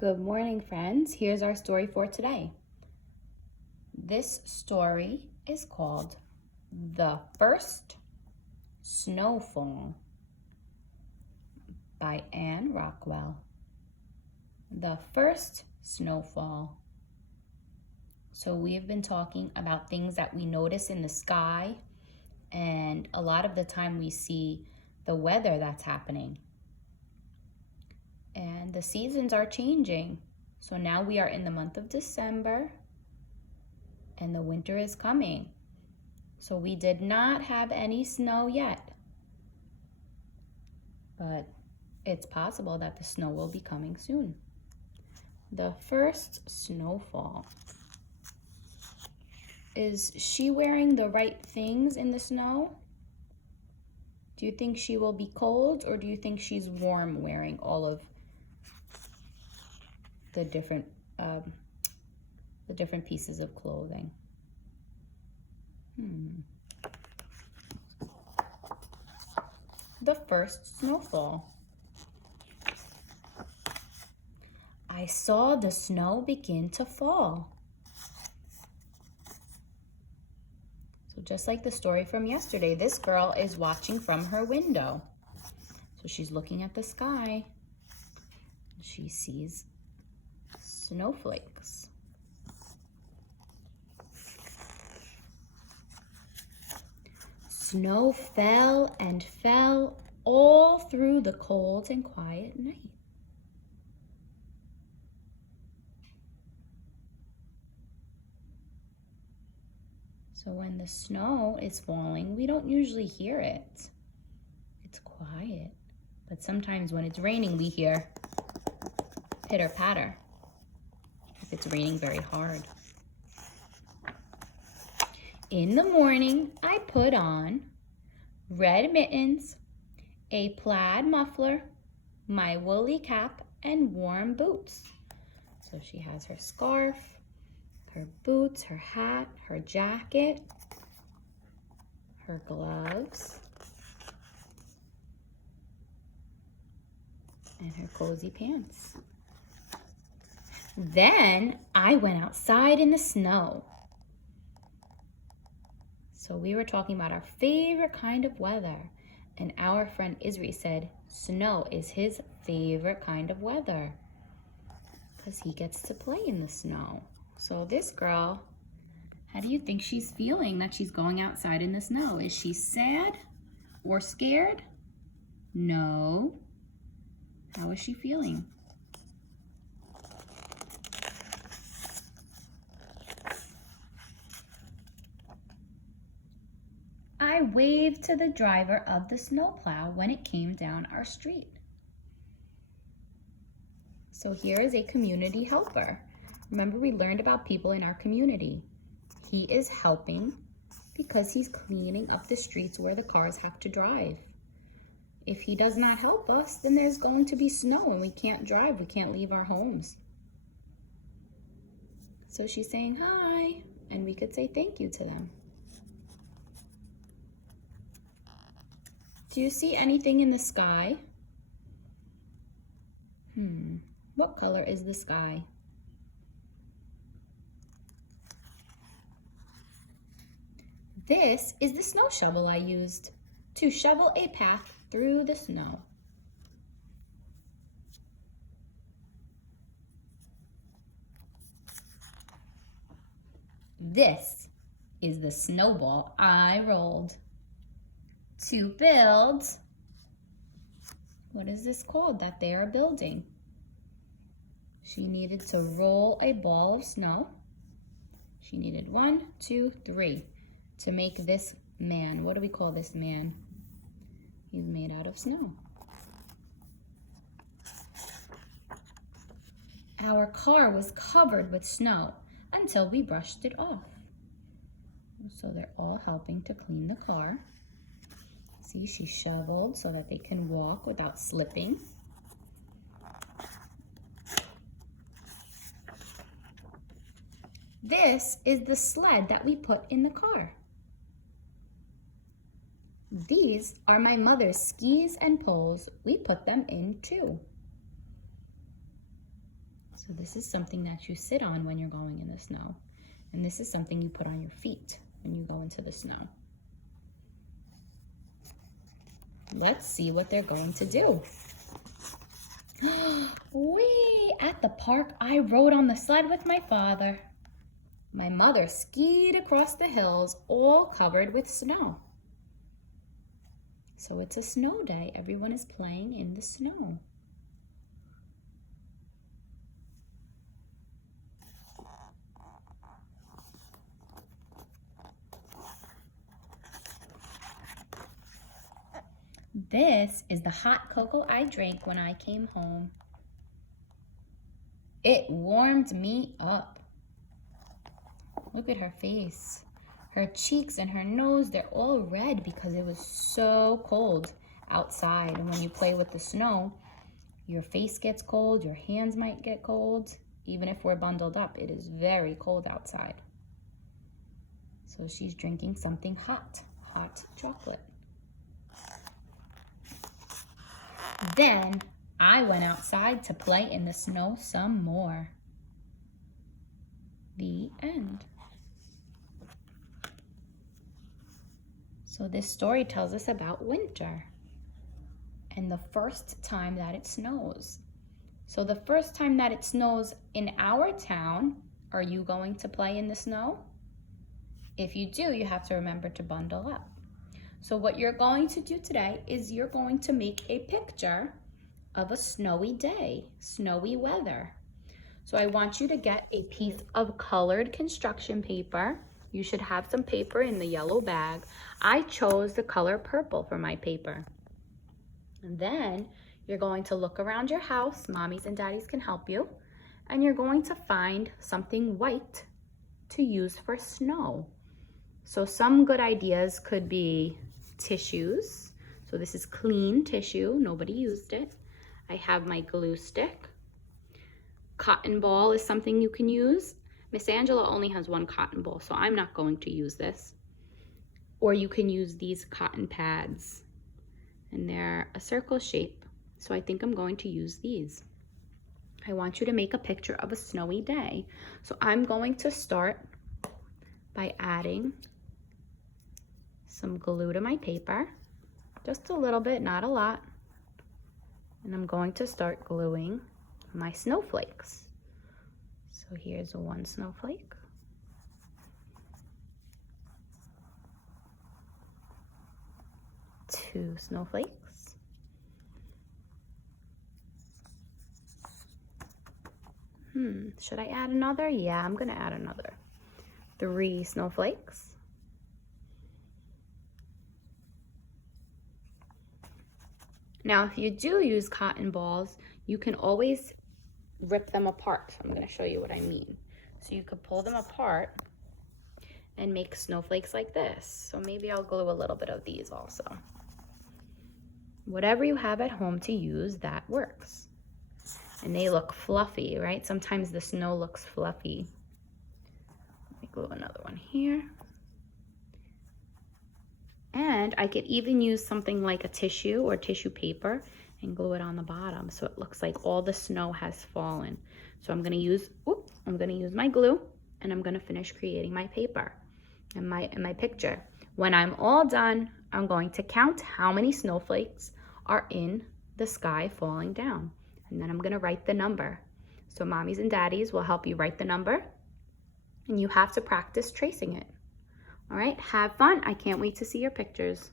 Good morning, friends. Here's our story for today. This story is called The First Snowfall by Anne Rockwell. The First Snowfall. So we have been talking about things that we notice in the sky, and a lot of the time we see the weather that's happening. And the seasons are changing. So now we are in the month of December and the winter is coming. So we did not have any snow yet, but it's possible that the snow will be coming soon. The first snowfall. Is she wearing the right things in the snow? Do you think she will be cold, or do you think she's warm wearing all of the different pieces of clothing? The first snowfall. I saw the snow begin to fall. So just like the story from yesterday, this girl is watching from her window. So she's looking at the sky. She sees snowflakes. Snow fell and fell all through the cold and quiet night. So when the snow is falling, we don't usually hear it. It's quiet. But sometimes when it's raining, we hear pitter patter, if it's raining very hard. In the morning, I put on red mittens, a plaid muffler, my woolly cap, and warm boots. So she has her scarf, her boots, her hat, her jacket, her gloves, and her cozy pants. Then I went outside in the snow. So we were talking about our favorite kind of weather, and our friend Isri said snow is his favorite kind of weather because he gets to play in the snow. So this girl, how do you think she's feeling that she's going outside in the snow? Is she sad or scared? No. How is she feeling? I waved to the driver of the snowplow when it came down our street. So here is a community helper. Remember, we learned about people in our community. He is helping because he's cleaning up the streets where the cars have to drive. If he does not help us, then there's going to be snow and we can't drive, we can't leave our homes. So she's saying hi, and we could say thank you to them. Do you see anything in the sky? What color is the sky? This is the snow shovel I used to shovel a path through the snow. This is the snowball I rolled to build. What is this called that they are building? She needed to roll a ball of snow. She needed 1, 2, 3 to make this man. What do we call this man? He's made out of snow. Our car was covered with snow until we brushed it off. So they're all helping to clean the car. See, she shoveled so that they can walk without slipping. This is the sled that we put in the car. These are my mother's skis and poles. We put them in too. So this is something that you sit on when you're going in the snow. And this is something you put on your feet when you go into the snow. Let's see what they're going to do. Whee! At the park, I rode on the sled with my father. My mother skied across the hills, all covered with snow. So it's a snow day. Everyone is playing in the snow. This is the hot cocoa I drank when I came home. It warmed me up. Look at her face. Her cheeks and her nose, they're all red because it was so cold outside. And when you play with the snow, your face gets cold, your hands might get cold. Even if we're bundled up, it is very cold outside. So she's drinking something hot, hot chocolate. Then I went outside to play in the snow some more. The end. So this story tells us about winter and the first time that it snows. So the first time that it snows in our town, are you going to play in the snow? If you do, you have to remember to bundle up. So what you're going to do today is you're going to make a picture of a snowy day, snowy weather. So I want you to get a piece of colored construction paper. You should have some paper in the yellow bag. I chose the color purple for my paper. And then you're going to look around your house. Mommies and daddies can help you. And you're going to find something white to use for snow. So some good ideas could be tissues. So this is clean tissue, nobody used it. I have my glue stick. Cotton ball is something you can use. Miss Angela only has one cotton ball, so I'm not going to use this. Or you can use these cotton pads, and they're a circle shape. So I think I'm going to use these. I want you to make a picture of a snowy day. So I'm going to start by adding some glue to my paper, just a little bit, not a lot. And I'm going to start gluing my snowflakes. So here's one snowflake. Two snowflakes. Should I add another? Yeah, I'm gonna add another. 3 snowflakes. Now, if you do use cotton balls, you can always rip them apart. So I'm going to show you what I mean. So you could pull them apart and make snowflakes like this. So maybe I'll glue a little bit of these also. Whatever you have at home to use, that works. And they look fluffy, right? Sometimes the snow looks fluffy. Let me glue another one here. And I could even use something like a tissue or tissue paper and glue it on the bottom so it looks like all the snow has fallen. So I'm gonna use my glue, and I'm gonna finish creating my paper and my picture. When I'm all done, I'm going to count how many snowflakes are in the sky falling down. And then I'm gonna write the number. So mommies and daddies will help you write the number, and you have to practice tracing it. All right, have fun. I can't wait to see your pictures.